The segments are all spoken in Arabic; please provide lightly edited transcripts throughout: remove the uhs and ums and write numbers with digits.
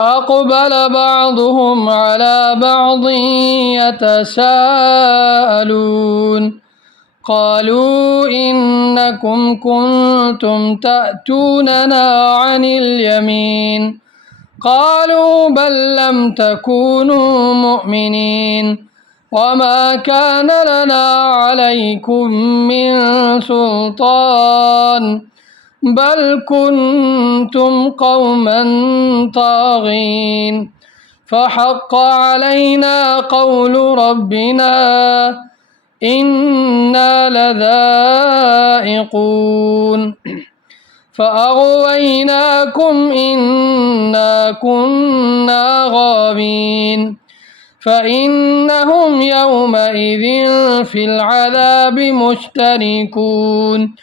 أقبل بعضهم على بعض يتساءلون قالوا إنكم كنتم تأتوننا عن اليمين قالوا بل لم تكونوا مؤمنين وما كان لنا عليكم من سلطان بل كنتم قوما طاغين فحق علينا قول ربنا إنا لذائقون فأغويناكم إنا كنا غاوين فإنهم يومئذ في العذاب مشتركون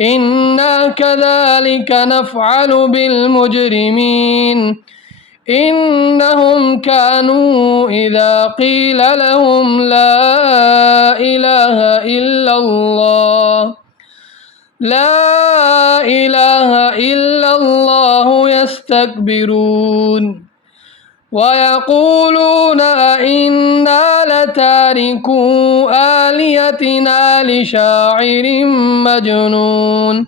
إنا كذلك نفعل بالمجرمين إنهم كانوا إذا قيل لهم لا إله إلا الله يستكبرون ويقولون أئنا لتاركو آلهتنا لشاعر مجنون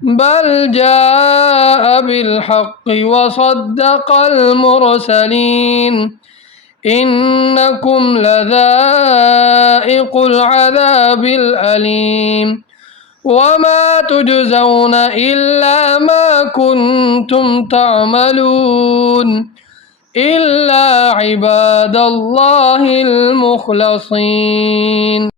بل جاء بالحق وصدق المرسلين إنكم لذائق العذاب الأليم وما تجزون إلا ما كنتم تعملون إلا عباد الله المخلصين.